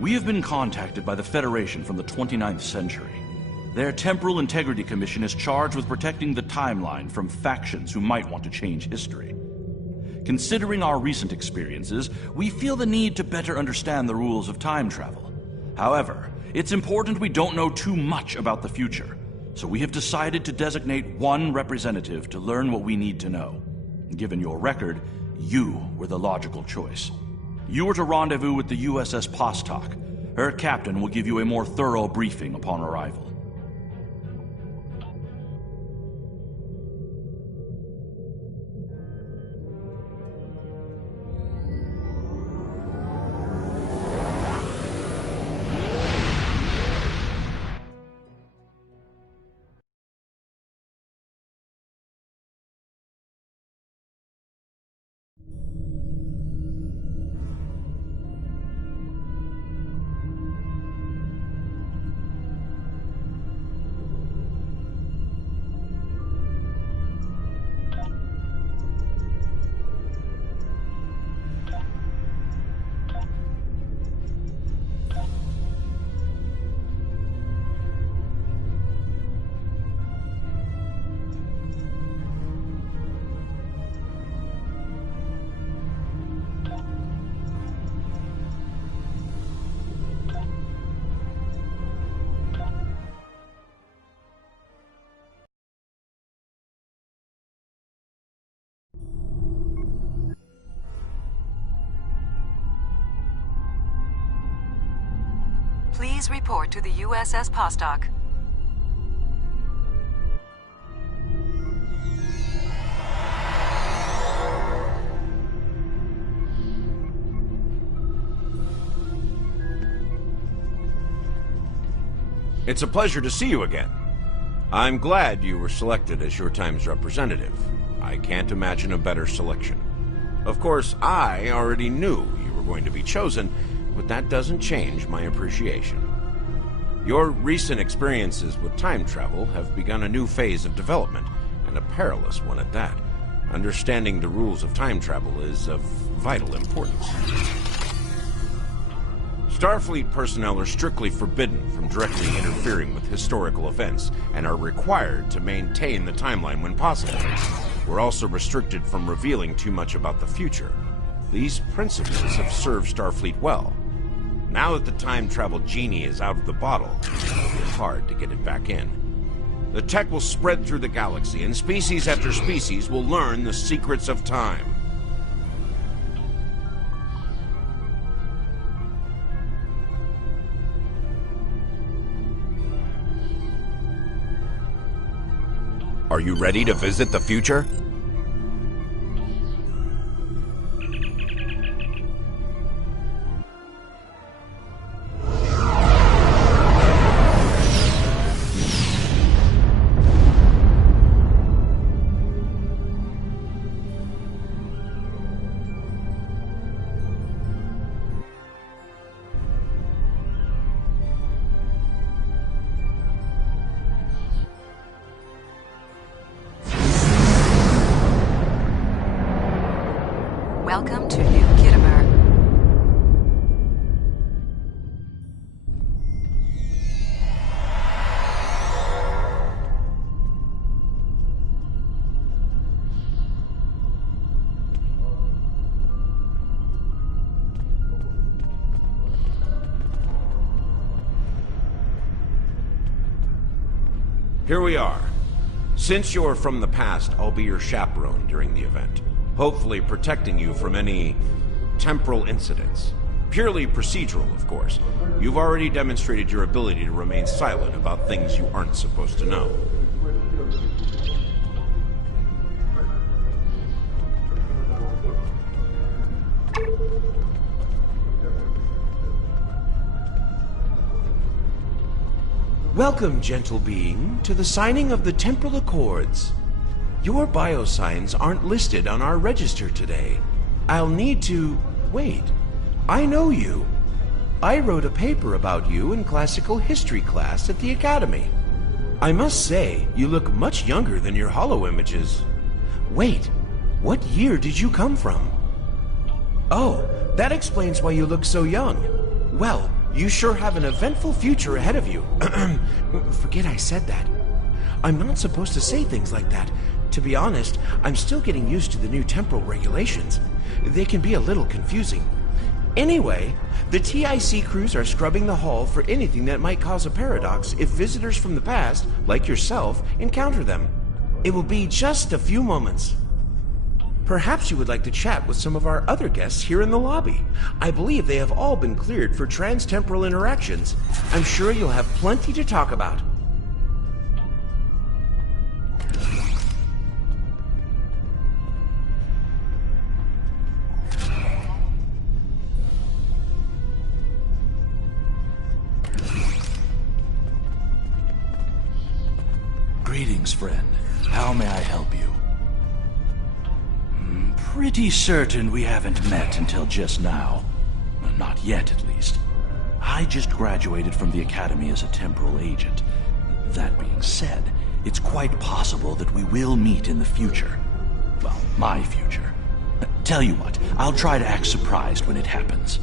We have been contacted by the Federation from the 29th century. Their Temporal Integrity Commission is charged with protecting the timeline from factions who might want to change history. Considering our recent experiences, we feel the need to better understand the rules of time travel. However, it's important we don't know too much about the future, so we have decided to designate one representative to learn what we need to know. Given your record, you were the logical choice. You are to rendezvous with the USS Postok. Her captain will give you a more thorough briefing upon arrival. Please report to the USS Postok. It's a pleasure to see you again. I'm glad you were selected as your time's representative. I can't imagine a better selection. Of course, I already knew you were going to be chosen, but that doesn't change my appreciation. Your recent experiences with time travel have begun a new phase of development, and a perilous one at that. Understanding the rules of time travel is of vital importance. Starfleet personnel are strictly forbidden from directly interfering with historical events, and are required to maintain the timeline when possible. We're also restricted from revealing too much about the future. These principles have served Starfleet well. Now that the time travel genie is out of the bottle, it'll be hard to get it back in. The tech will spread through the galaxy, and species after species will learn the secrets of time. Are you ready to visit the future? Welcome to New Kittimer. Here we are. Since you're from the past, I'll be your chaperone during the event, hopefully protecting you from any temporal incidents. Purely procedural, of course. You've already demonstrated your ability to remain silent about things you aren't supposed to know. Welcome, gentle being, to the signing of the Temporal Accords. Your biosigns aren't listed on our register today. I'll need to... Wait. I know you. I wrote a paper about you in classical history class at the Academy. I must say, you look much younger than your holo images. Wait, what year did you come from? Oh, that explains why you look so young. Well, You sure have an eventful future ahead of you. Forget I said that. I'm not supposed to say things like that. To be honest, I'm still getting used to the new temporal regulations. They can be a little confusing. Anyway, the TIC crews are scrubbing the hull for anything that might cause a paradox if visitors from the past, like yourself, encounter them. It will be just a few moments. Perhaps you would like to chat with some of our other guests here in the lobby. I believe they have all been cleared for trans-temporal interactions. I'm sure you'll have plenty to talk about. Greetings, friend. How may I help you? Pretty certain we haven't met until just now. Well, not yet, at least. I just graduated from the Academy as a temporal agent. That being said, it's quite possible that we will meet in the future. Well, my future. Tell you what, I'll try to act surprised when it happens.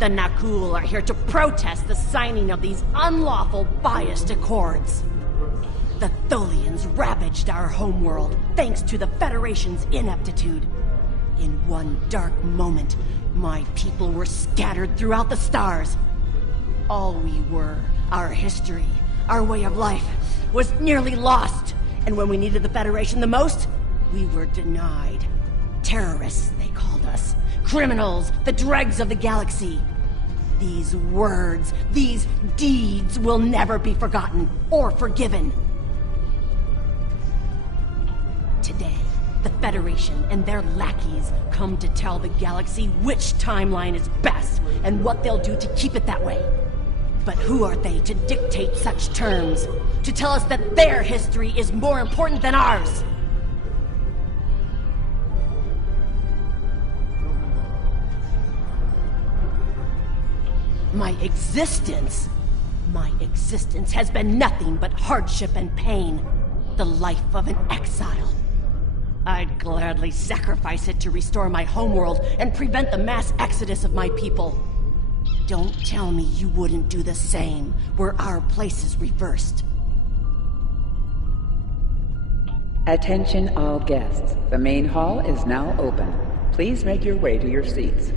The Nakul are here to protest the signing of these unlawful biased accords. The Tholians ravaged our homeworld thanks to the Federation's ineptitude. In one dark moment, my people were scattered throughout the stars. All we were, our history, our way of life, was nearly lost. And when we needed the Federation the most, we were denied. Terrorists, they called us. Criminals, the dregs of the galaxy. These words, these deeds will never be forgotten or forgiven. Today, the Federation and their lackeys come to tell the galaxy which timeline is best and what they'll do to keep it that way. But who are they to dictate such terms? To tell us that their history is more important than ours? My existence has been nothing but hardship and pain. The life of an exile. I'd gladly sacrifice it to restore my homeworld and prevent the mass exodus of my people. Don't tell me you wouldn't do the same, were our places reversed. Attention all guests. The main hall is now open. Please make your way to your seats.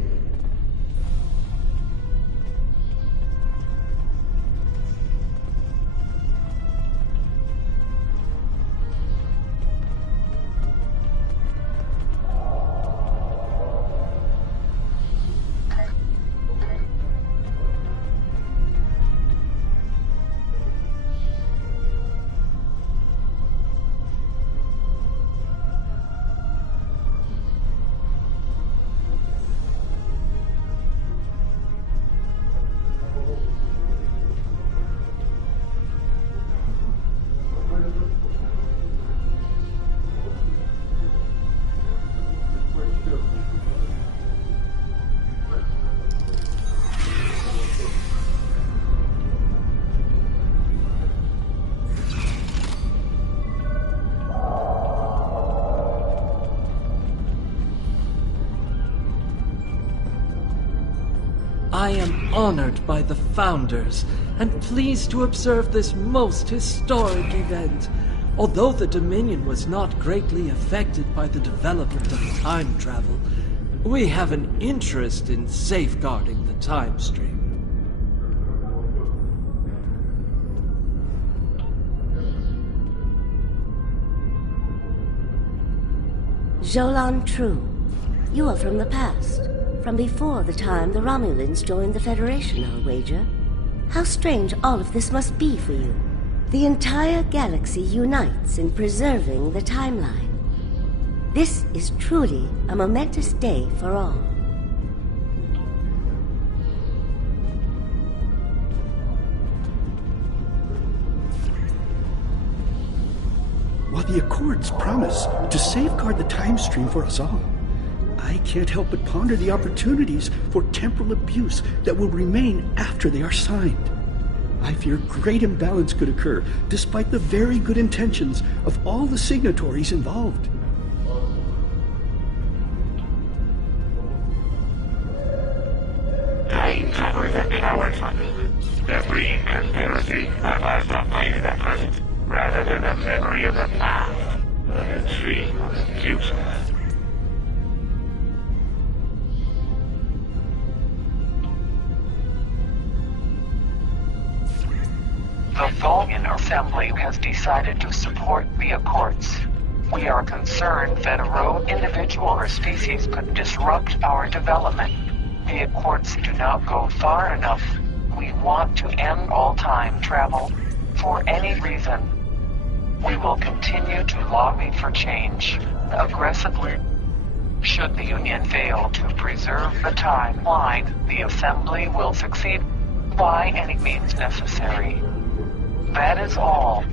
I am honored by the Founders, and pleased to observe this most historic event. Although the Dominion was not greatly affected by the development of time travel, we have an interest in safeguarding the time stream. Jolan True, you are from the past. From before the time the Romulans joined the Federation, I'll wager. How strange all of this must be for you. The entire galaxy unites in preserving the timeline. This is truly a momentous day for all. While the Accords promise to safeguard the time stream for us all, I can't help but ponder the opportunities for temporal abuse that will remain after they are signed. I fear great imbalance could occur, despite the very good intentions of all the signatories involved. conspiracy, I must remain the present, rather than the memory of the past. The dream of the future. The Tholian Assembly has decided to support the Accords. We are concerned that a rogue individual or species could disrupt our development. The Accords do not go far enough. We want to end all time travel for any reason. We will continue to lobby for change aggressively. Should the Union fail to preserve the timeline, the Assembly will succeed by any means necessary. That is all.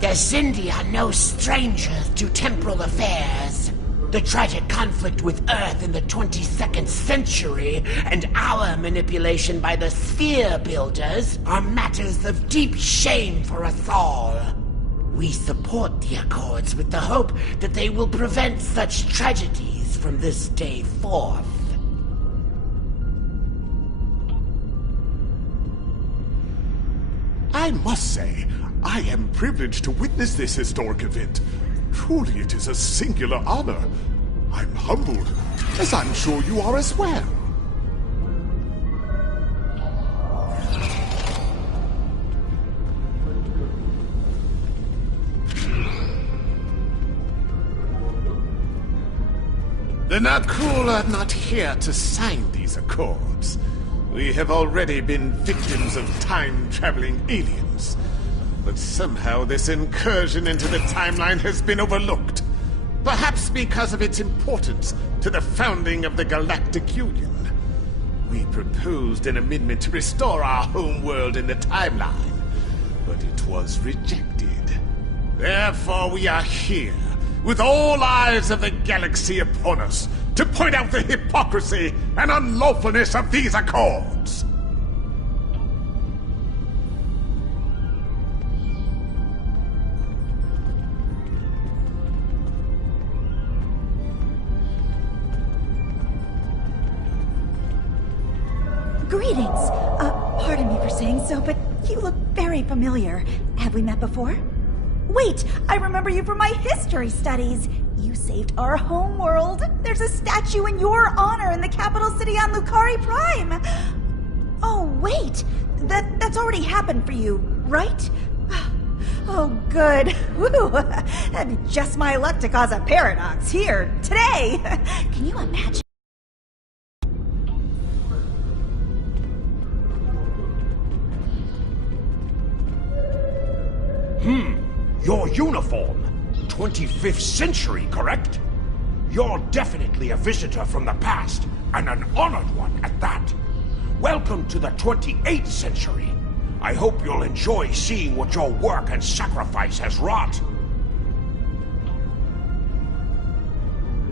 The Xindi are no strangers to temporal affairs. The tragic conflict with Earth in the 22nd century and our manipulation by the Sphere Builders are matters of deep shame for us all. We support the Accords with the hope that they will prevent such tragedies from this day forth. I must say, I am privileged to witness this historic event. Truly, it is a singular honor. I'm humbled, as I'm sure you are as well. The Nakul are not here to sign these accords. We have already been victims of time-traveling aliens. But somehow this incursion into the timeline has been overlooked. Perhaps because of its importance to the founding of the Galactic Union. We proposed an amendment to restore our home world in the timeline, but it was rejected. Therefore we are here, with all eyes of the galaxy upon us, to point out the hypocrisy and unlawfulness of these accords. Greetings. Pardon me for saying so, but you look very familiar. Have we met before? Wait, I remember you from my history studies. You saved our homeworld. There's a statue in your honor in the capital city on Lucari Prime. Oh, wait. That's already happened for you, right? Oh, good. Woo. That'd be just my luck to cause a paradox here, today. Can you imagine? Your uniform. 25th century, correct? You're definitely a visitor from the past, and an honored one at that. Welcome to the 28th century. I hope you'll enjoy seeing what your work and sacrifice has wrought.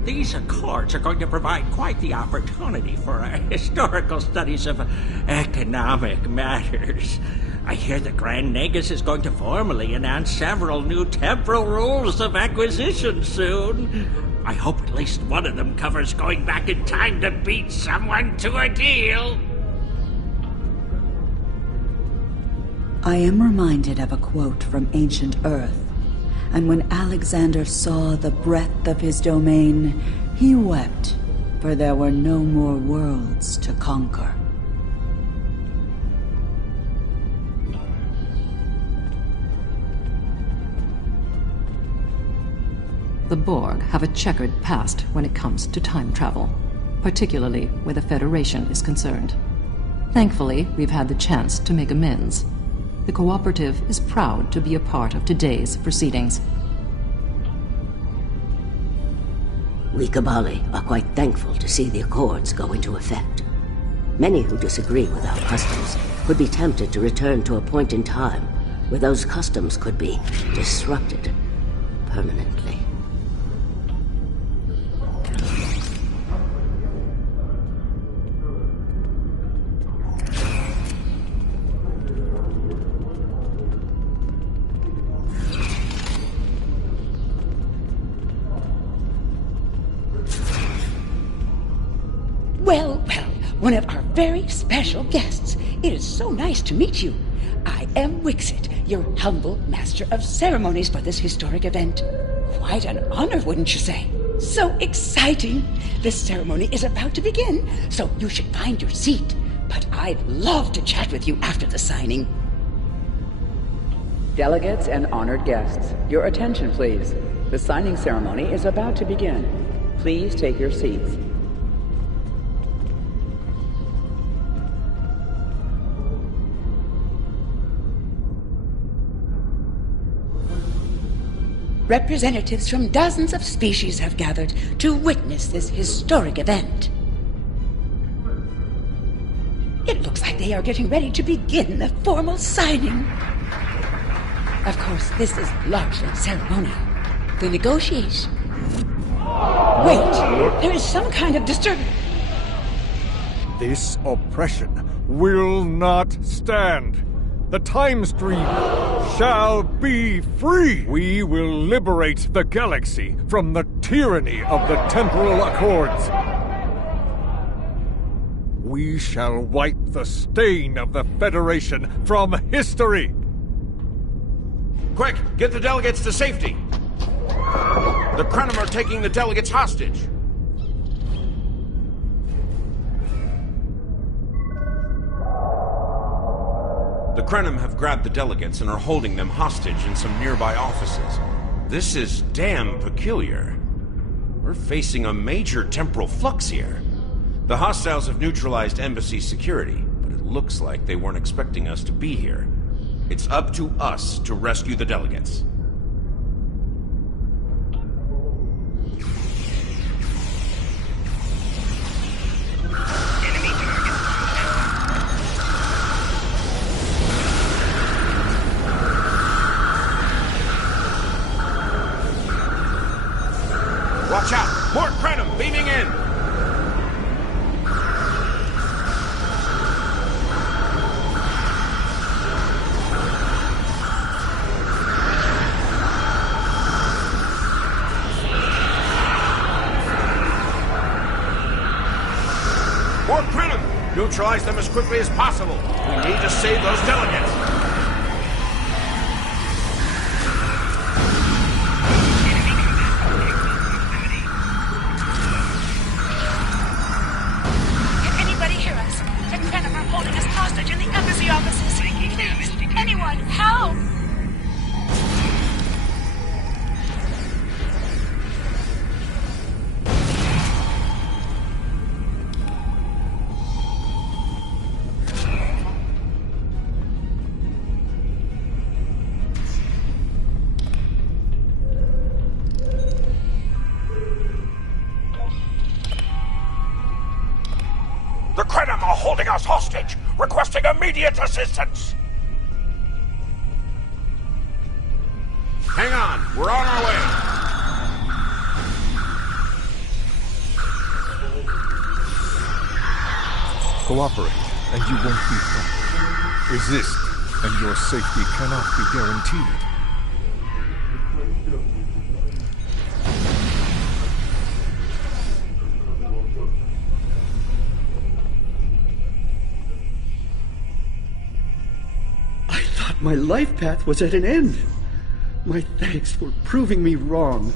These Accords are going to provide quite the opportunity for historical studies of economic matters. I hear the Grand Nagus is going to formally announce several new temporal rules of acquisition soon. I hope at least one of them covers going back in time to beat someone to a deal. I am reminded of a quote from ancient Earth. And when Alexander saw the breadth of his domain, he wept, for there were no more worlds to conquer. The Borg have a checkered past when it comes to time travel, particularly where the Federation is concerned. Thankfully, we've had the chance to make amends. The Cooperative is proud to be a part of today's proceedings. We Kabali are quite thankful to see the Accords go into effect. Many who disagree with our customs would be tempted to return to a point in time where those customs could be disrupted permanently. Well, one of our very special guests. It is so nice to meet you. I am Wixit, your humble master of ceremonies for this historic event. Quite an honor, wouldn't you say? So exciting! This ceremony is about to begin, so you should find your seat. But I'd love to chat with you after the signing. Delegates and honored guests, your attention please. The signing ceremony is about to begin. Please take your seats. Representatives from dozens of species have gathered to witness this historic event. It looks like they are getting ready to begin the formal signing. Of course, this is largely ceremonial. The negotiation. Wait, there is some kind of disturbance. This oppression will not stand. The time stream shall be free. We will liberate the galaxy from the tyranny of the temporal accords. We shall wipe the stain of the Federation from history. Quick, get the delegates to safety. The Krenim are taking the delegates hostage. The Krenim have grabbed the delegates and are holding them hostage in some nearby offices. This is damn peculiar. We're facing a major temporal flux here. The hostiles have neutralized embassy security, but it looks like they weren't expecting us to be here. It's up to us to rescue the delegates. Watch out! More Krenim beaming in! More Krenim! Neutralize them as quickly as possible. We need to save those delegates. The Krenim are holding us hostage, requesting immediate assistance. Hang on, we're on our way. Cooperate, and you won't be harmed. Resist, and your safety cannot be guaranteed. My life path was at an end. My thanks for proving me wrong.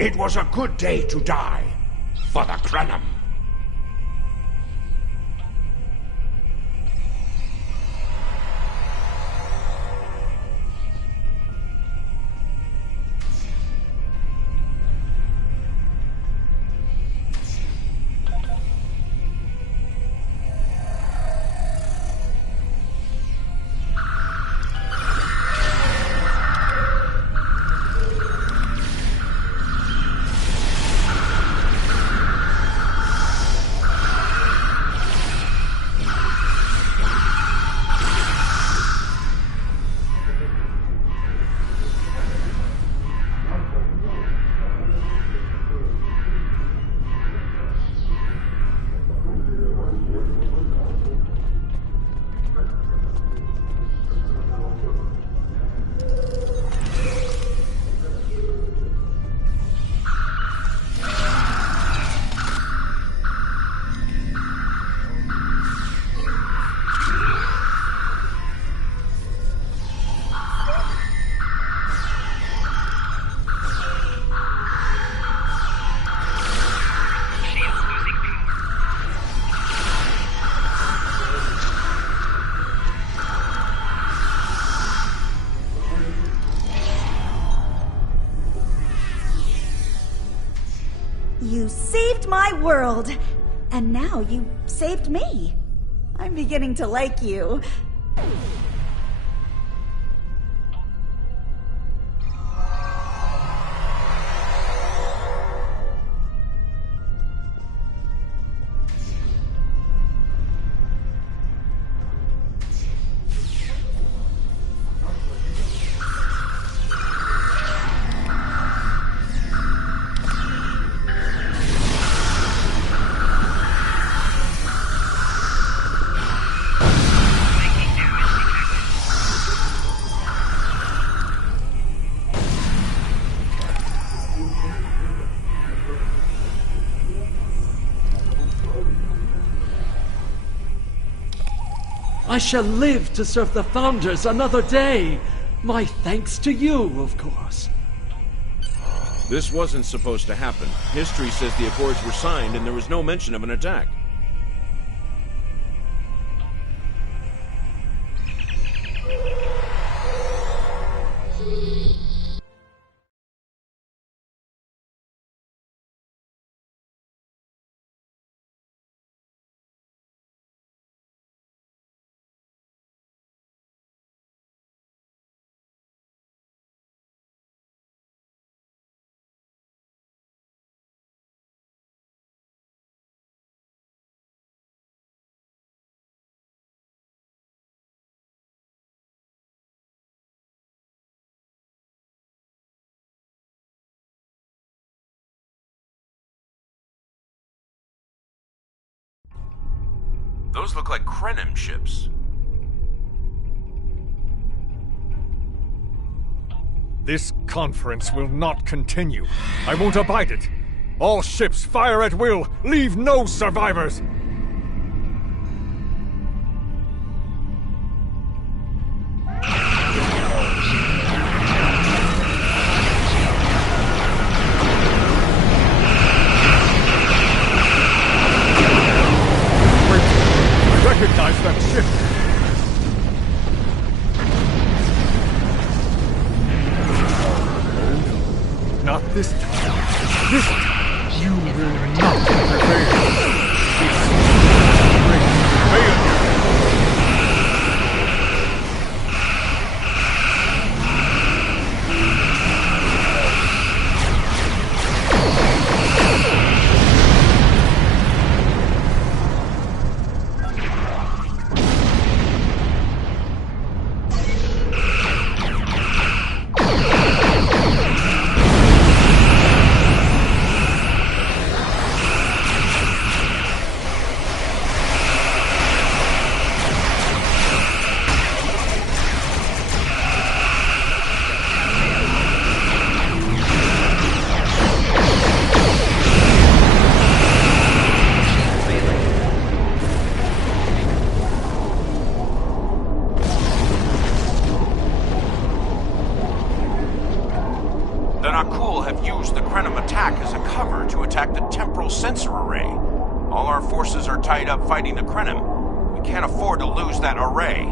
It was a good day to die for the Krenim. You saved my world, and now you saved me. I'm beginning to like you. I shall live to serve the Founders another day. My thanks to you, of course. This wasn't supposed to happen. History says the Accords were signed and there was no mention of an attack. Those look like Krenim ships. This conference will not continue. I won't abide it. All ships fire at will. Leave no survivors. Recognize that ship. Oh no. Not this time. This time, you will not prevail. The Nakul have used the Krenim attack as a cover to attack the temporal sensor array. All our forces are tied up fighting the Krenim. We can't afford to lose that array.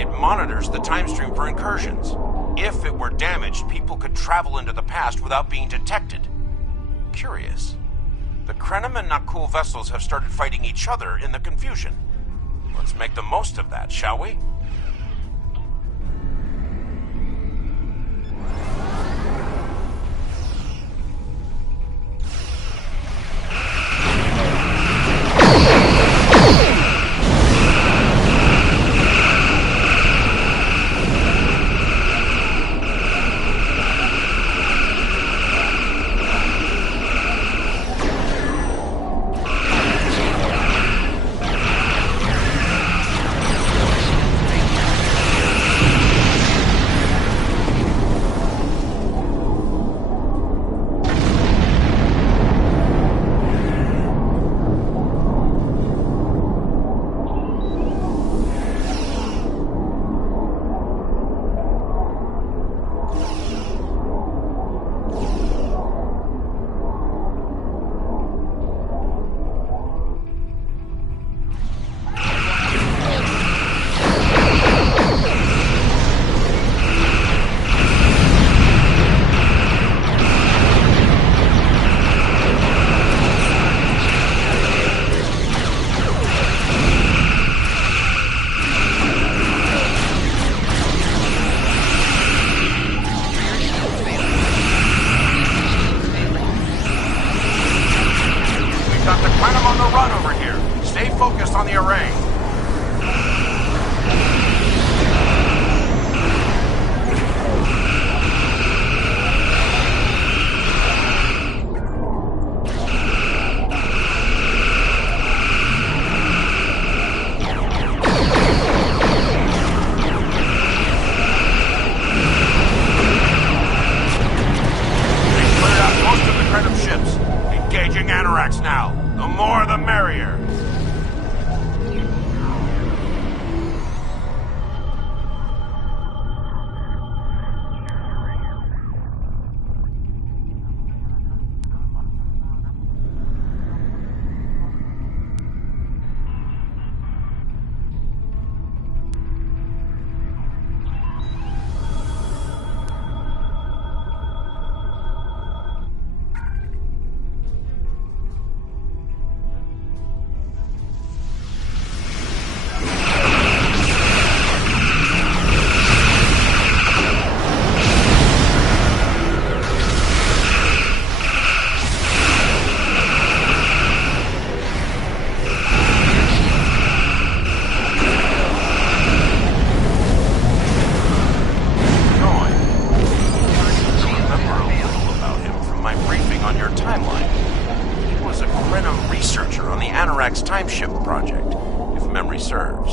It monitors the time stream for incursions. If it were damaged, people could travel into the past without being detected. Curious. The Krenim and Nakul vessels have started fighting each other in the confusion. Let's make the most of that, shall we? We've got the Quantum on the run over here. Stay focused on the array. Now. The more the merrier. Timeship project, if memory serves.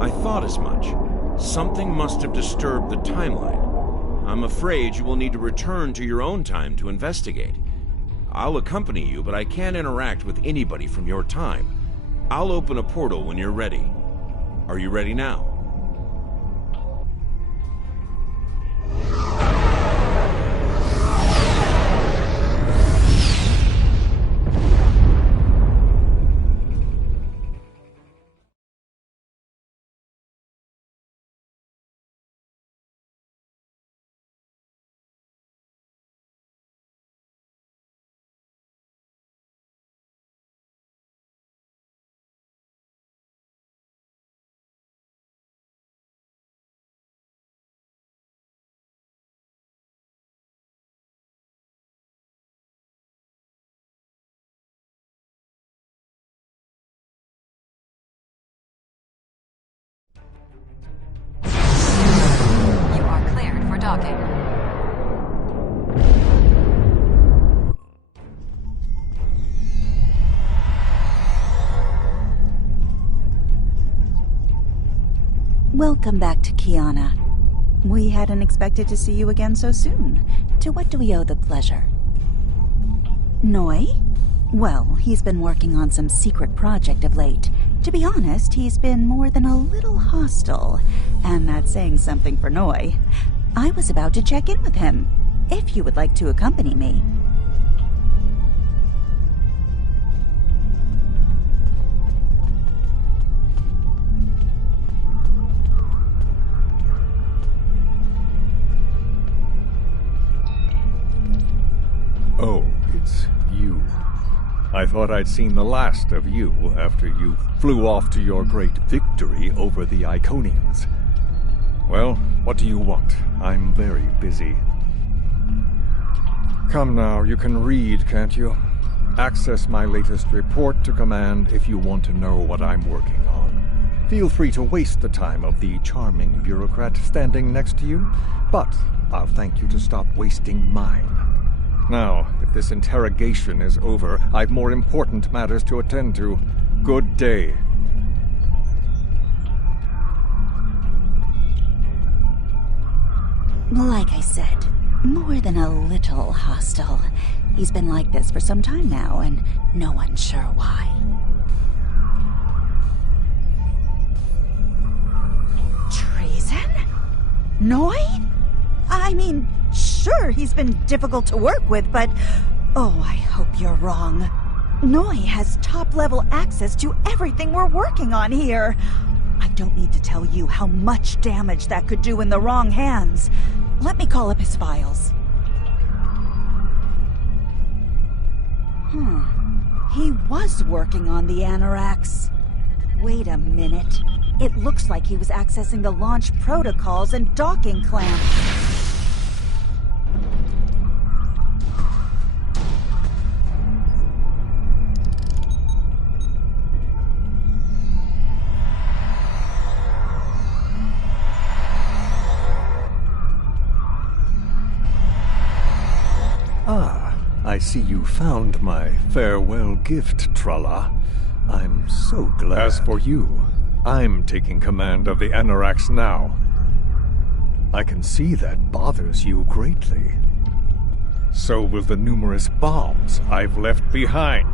I thought as much. Something must have disturbed the timeline. I'm afraid you will need to return to your own time to investigate. I'll accompany you, but I can't interact with anybody from your time. I'll open a portal when you're ready. Are you ready now? Docking. Welcome back to Kiana. We hadn't expected to see you again so soon. To what do we owe the pleasure? Noi? Well, he's been working on some secret project of late. To be honest, he's been more than a little hostile, and that's saying something for Noi. I was about to check in with him, if you would like to accompany me. Oh, it's you. I thought I'd seen the last of you after you flew off to your great victory over the Iconians. Well, what do you want? I'm very busy. Come now, you can read, can't you? Access my latest report to command if you want to know what I'm working on. Feel free to waste the time of the charming bureaucrat standing next to you, but I'll thank you to stop wasting mine. Now, if this interrogation is over, I've more important matters to attend to. Good day. Like I said, more than a little hostile. He's been like this for some time now, and no one's sure why. Treason? Noi? I mean, sure, he's been difficult to work with, but... Oh, I hope you're wrong. Noi has top-level access to everything we're working on here. I don't need to tell you how much damage that could do in the wrong hands. Let me call up his files. He was working on the Anoraks. Wait a minute. It looks like he was accessing the launch protocols and docking clamps. Ah, I see you found my farewell gift, Tralla. I'm so glad. As for you, I'm taking command of the Anorax now. I can see that bothers you greatly. So will the numerous bombs I've left behind.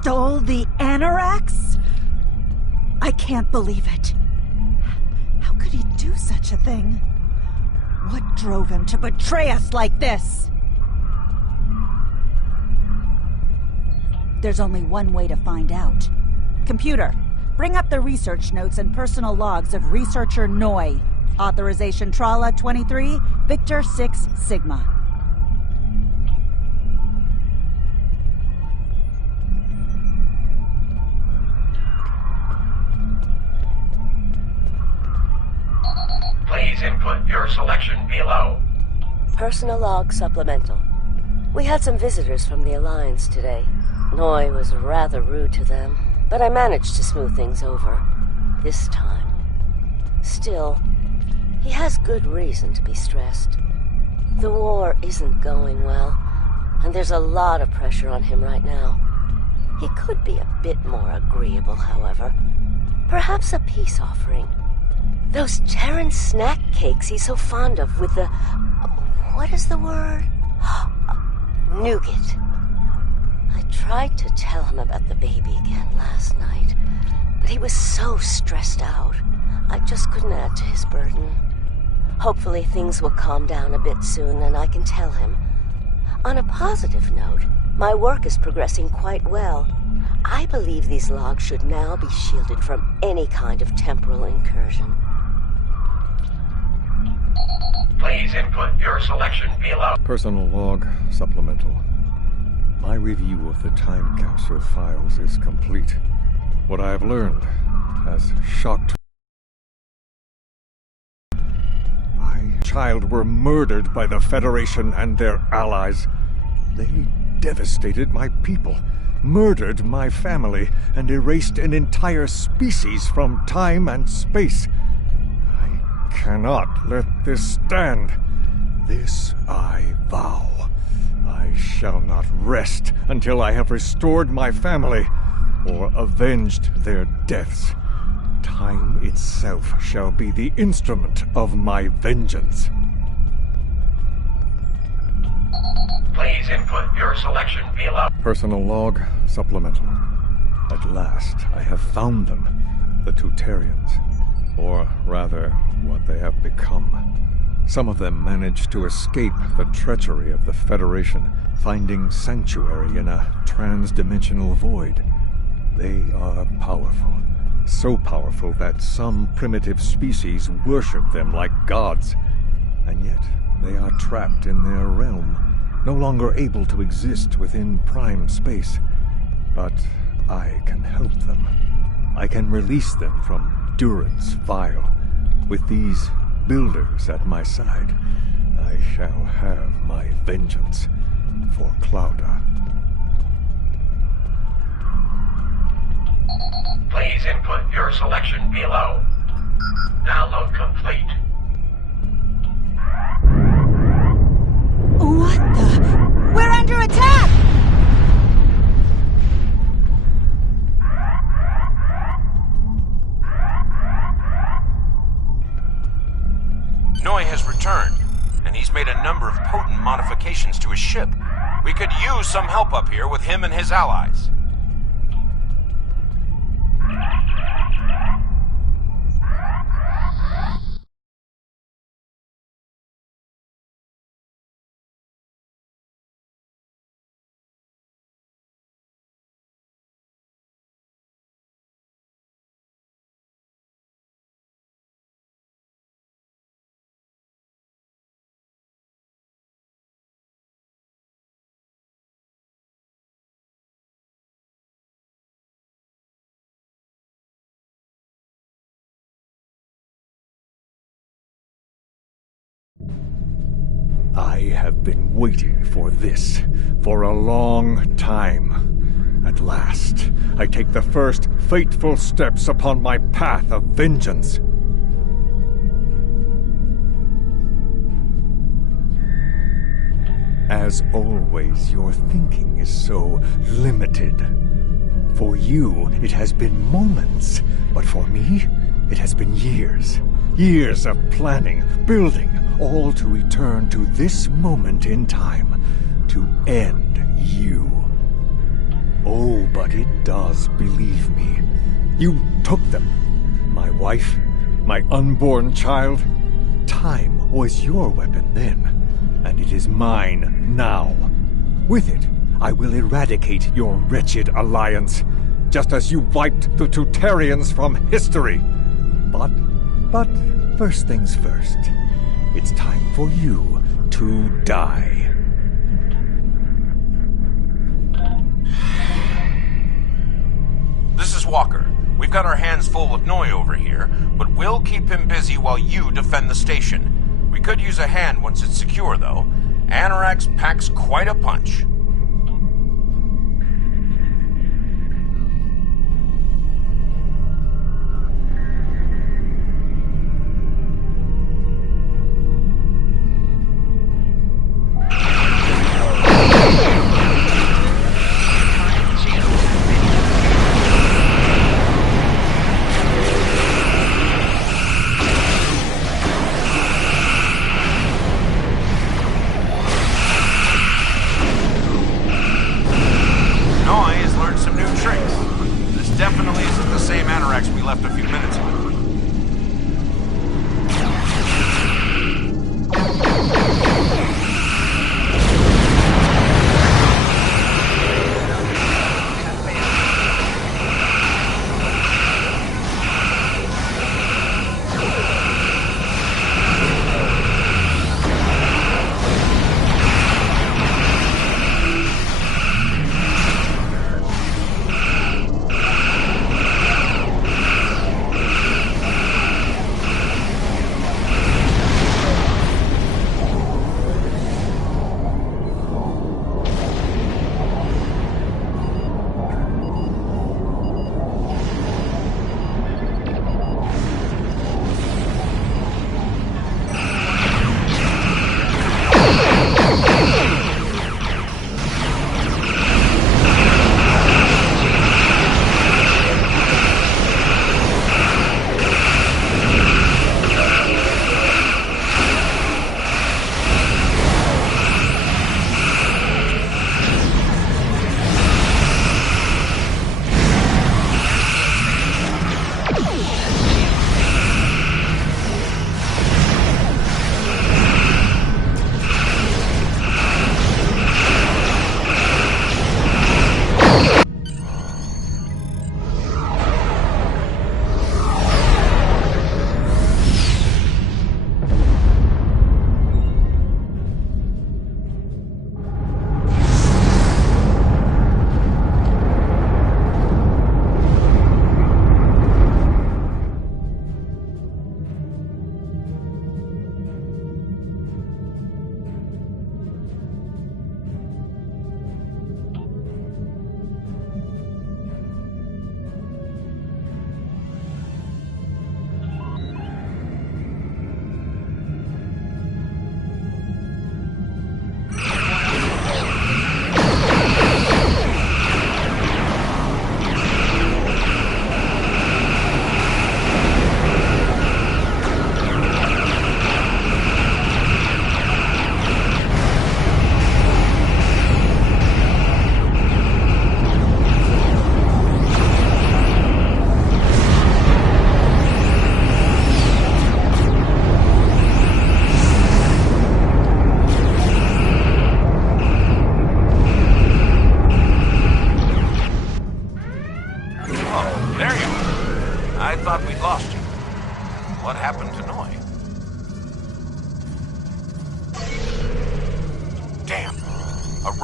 Stole the Anorax? I can't believe it. How could he do such a thing? What drove him to betray us like this? There's only one way to find out. Computer, bring up the research notes and personal logs of researcher Noi. Authorization Tralla 23, Victor 6 Sigma. Please input your selection below. Personal log supplemental. We had some visitors from the Alliance today. Noi was rather rude to them, but I managed to smooth things over. This time. Still, he has good reason to be stressed. The war isn't going well, and there's a lot of pressure on him right now. He could be a bit more agreeable, however. Perhaps a peace offering. Those Terran snack cakes he's so fond of with the... what is the word? Nougat. I tried to tell him about the baby again last night, but he was so stressed out. I just couldn't add to his burden. Hopefully things will calm down a bit soon and I can tell him. On a positive note, my work is progressing quite well. I believe these logs should now be shielded from any kind of temporal incursion. Please input your selection below. Personal log supplemental. My review of the time capsule files is complete. What I have learned has shocked. My child were murdered by the Federation and their allies. They devastated my people, murdered my family, and erased an entire species from time and space. I cannot let this stand. This I vow. I shall not rest until I have restored my family or avenged their deaths. Time itself shall be the instrument of my vengeance. Please input your selection below. Personal log supplemental. At last, I have found them, the Tutarians. Or rather, what they have become. Some of them managed to escape the treachery of the Federation, finding sanctuary in a trans-dimensional void. They are powerful. So powerful that some primitive species worship them like gods. And yet, they are trapped in their realm, no longer able to exist within prime space. But I can help them. I can release them from durance vile. With these builders at my side, I shall have my vengeance for Clouda. Please input your selection below. Download complete. What the? We're under attack! Noi has returned, and he's made a number of potent modifications to his ship. We could use some help up here with him and his allies. I have been waiting for this for a long time. At last, I take the first fateful steps upon my path of vengeance. As always, your thinking is so limited. For you, it has been moments, but for me, it has been years. Years of planning, building, all to return to this moment in time, to end you. Oh, but it does, believe me. You took them. My wife, my unborn child. Time was your weapon then, and it is mine now. With it, I will eradicate your wretched alliance, just as you wiped the Tutarians from history. But first things first. It's time for you to die. This is Walker. We've got our hands full with Noi over here, but we'll keep him busy while you defend the station. We could use a hand once it's secure, though. Anorax packs quite a punch.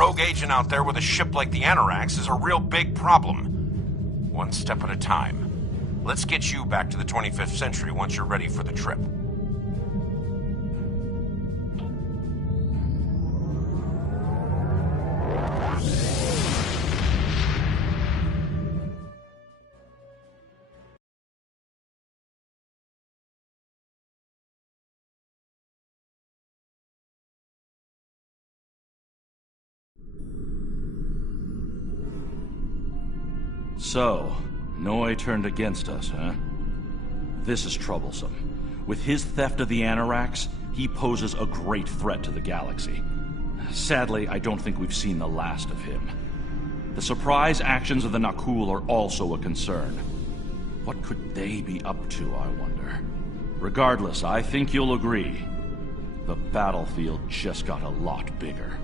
rogue agent out there with a ship like the Anorax is a real big problem. One step at a time. Let's get you back to the 25th century once you're ready for the trip. So, Noi turned against us, huh? This is troublesome. With his theft of the Anorax, he poses a great threat to the galaxy. Sadly, I don't think we've seen the last of him. The surprise actions of the Nakul are also a concern. What could they be up to, I wonder? Regardless, I think you'll agree. The battlefield just got a lot bigger.